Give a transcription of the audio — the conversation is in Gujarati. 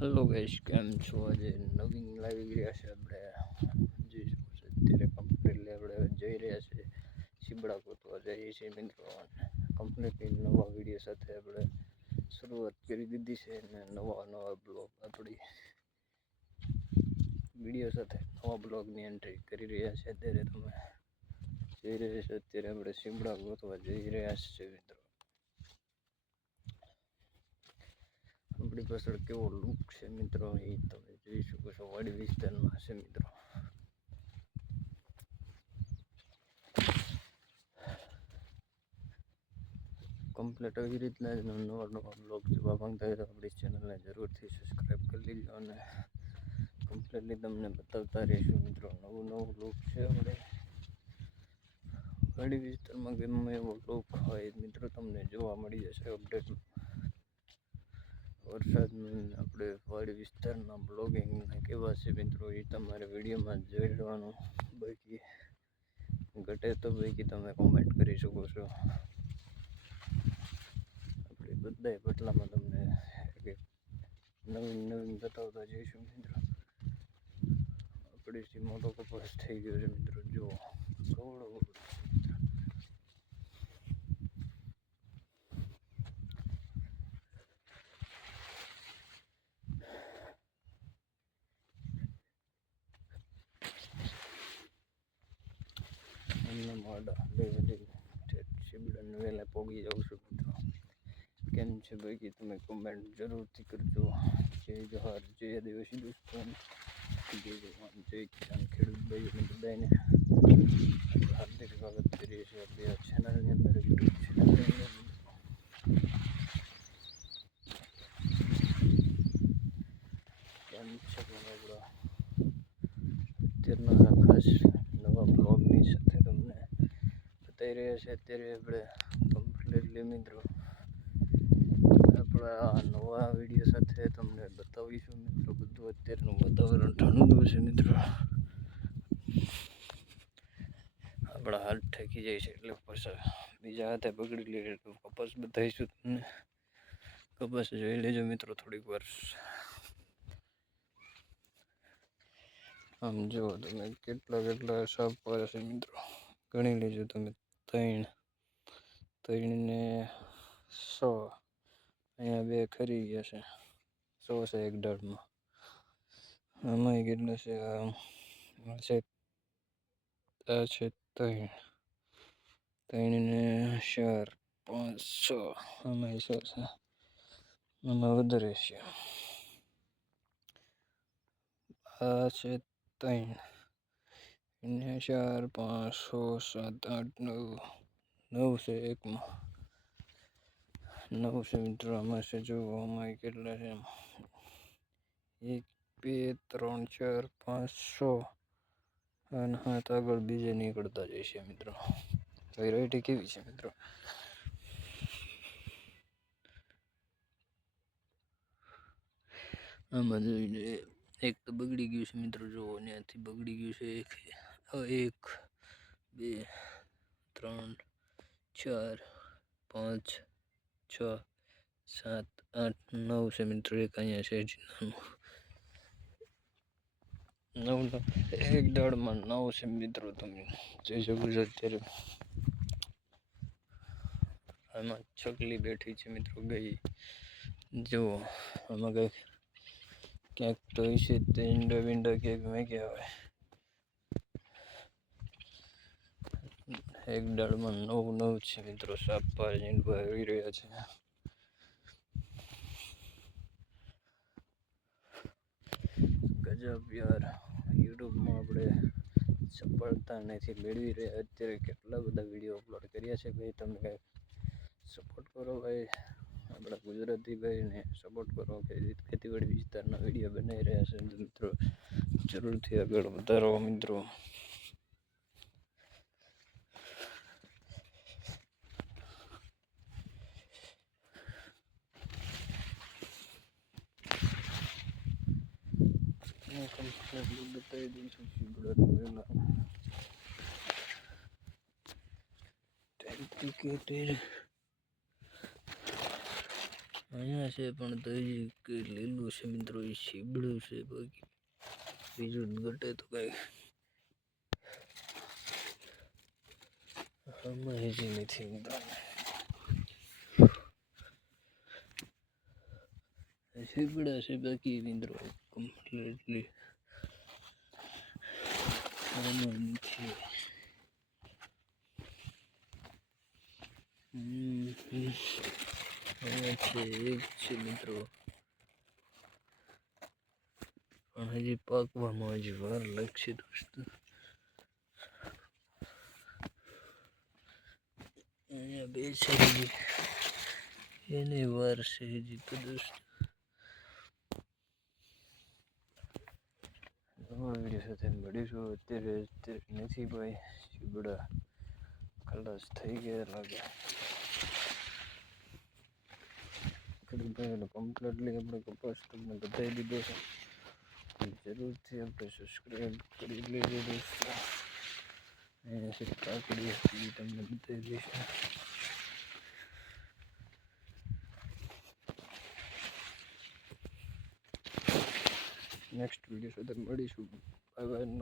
હેલો ગાઈસ કેમ છો? આજે નવીન લાવી રહ્યા છે આપણે. જોઈ શકો છો અત્યારે કમ્પ્લીટલી આપણે જઈ રહ્યા છે. શિબડા ગોતવા જઈએ છીએ મિત્રો. કમ્પ્લીટલી નવા વીડિયો સાથે આપણે શરૂઆત કરી દીધી છે અને નવા નવા બ્લોગ આપણી વીડિયો સાથે નવા બ્લોગની એન્ટ્રી કરી રહ્યા છે. અત્યારે તમે જઈ રહ્યા છો. અત્યારે આપણે શીબડા ગોતવા જઈ રહ્યા છીએ મિત્રો. આપણી પાછળ કેવો લુક છે મિત્રો, એ તમે જોઈ શકો છો વાડી વિસ્તારમાં છે મિત્રો. કમ્પ્લીટ આવી રીતના જ નવા નવા બ્લોગ જોવા માંગતા હોય તો આપણી ચેનલને જરૂરથી સબસ્ક્રાઈબ કરી લેજો અને કમ્પ્લીટલી તમને બતાવતા રહીશું મિત્રો. નવું નવું લુક છે આપણે. વાડી વિસ્તારમાં ગમે એવો લુક હોય મિત્રો, તમને જોવા મળી જશે અપડેટમાં વરસાદનું આપણે વાડી વિસ્તારના બ્લોગિંગના કેવા છે મિત્રો એ તમારે વિડીયોમાં જોઈ લેવાનું. બાકી ઘટે તો બાકી તમે કોમેન્ટ કરી શકો છો. આપણે બધાય પટલામાં તમને નવીન નવીન બતાવતા જઈશું મિત્રો. આપણે મોટો કપાસ થઈ ગયો છે મિત્રો. જો કવડો એમને મોડા બે બધી વહેલા પોગી જાઉં છું મિત્રો. કેમ છે ભાઈ તમે કમેન્ટ જરૂરથી કરજો. જય જોહાર જય દેવશી દોસ્તો. જય જવાન જય કિસાન ખેડૂત ભાઈઓ અને બધાને હાર્દિક સ્વાગત કરીએ છીએ આપણી આ ચેનલની અંદર યુટ્યુબ ચેનલની અંદર કેમ છે બધા આપણા અત્યારના ખાસ નવા બ્લોગની સાથે તમને બતાવી રહ્યા છે અત્યારે આપણે કમ્પ્લીટલી મિત્રો, આપણા નવા વીડિયો સાથે તમને બતાવીશું મિત્રો બધું અત્યારનું વાતાવરણ ઠંડુ છે મિત્રો. આપણા હાથ ઠેકી જાય છે એટલે પછી બીજા હાથે પકડી લે એટલે કપાસ બતાવીશું તમને. કપાસ જોઈ લેજો મિત્રો થોડીક વાર. આમ જુઓ તમે કેટલા કેટલા સાપ પડે છે મિત્રો. ગણી લેજો તમે. ત્રણ ત્રણને સો, અહીંયા બે ખરી ગયા છે. સો છે એક દાળમાં. આમાં કેટલું છે? આ છે આ છે ત્રણ ત્રણને ચાર, પાંચ, છ આમાં સો છે. આમાં વધારે છે. આ છે ત્રણ ને ચાર પાંચ છ સાત આઠ નવ નવ છે એકમાં. નવ છે મિત્રો આમાં છે જો આમાં કેટલા છે એક, બે, ત્રણ, ચાર પાંચ છ અને હાથ આગળ બીજે નીકળતા છે મિત્રો. વેરાયટી કેવી છે મિત્રો? આમાં જોઈને એક તો બગડી ગયું છે મિત્રો, જુઓ, ત્યાંથી બગડી ગયું છે, એક એક, બે, ત્રણ, ચાર, પાંચ, છ, સાત, આઠ, નવ છે મિત્રો, એક અહીંયા છે નવ નવ, એક દોડમાં નવ છે મિત્રો તમે. જોઈ શકો છો અત્યારે. આમાં છકલી બેઠી છે મિત્રો ગઈ. જુઓ આમાં કંઈક ક્યાંક તો છે તે ઈંડો વિંડો ક્યાંક મેં હોય. એક દાળમાં નવ નવ છે મિત્રો, સાપા ઈંડવા આવી રહ્યા છે. ગજબ યાર, યુટ્યુબમાં આપણે સફળતા નથી મેળવી રહ્યા. અત્યારે કેટલા બધા વીડિયો અપલોડ કર્યા છે ભાઈ, તમે સપોર્ટ કરો ભાઈ. આપણા ગુજરાતી ભાઈને સપોર્ટ કરો, કે ખેતીવાડી વિસ્તારના વીડિયો બનાવી રહ્યા છે મિત્રો. જરૂરથી આગળ વધારો મિત્રો. બતાવી દઈશું શીગડા ટિકિટેડ અહીંયા છે પણ તો હજી કે લીલું છે મિત્રો એ શીબડું છે બાકી બીજું ઘટે તો કઈ આમાં હજી નથી મિત્રો શીબડા છે બાકી મિત્રો છે મિત્રો પણ હજી પાકવામાં હજી વાર લાગશે દોસ્તો. અહીંયા બે છે એને વાર છે હજી તો દોસ્તો. નવા વીડિયો સાથે મળીશું અત્યારે અત્યારે નથી ભાઈ. શીબડા ખલાસ થઈ ગયા લાગે. કરી કમ્પ્લીટલી આપણે કપાસ તમને બતાવી દીધો છે. જરૂરથી આપણે સબસ્ક્રાઈબ કરી લેજો દોસ્તો. અહીંયા કાકડી હતી તમને બતાવી દઈશું. નેક્સ્ટ વીડિયો સાથે મળીશું બાય બાય નો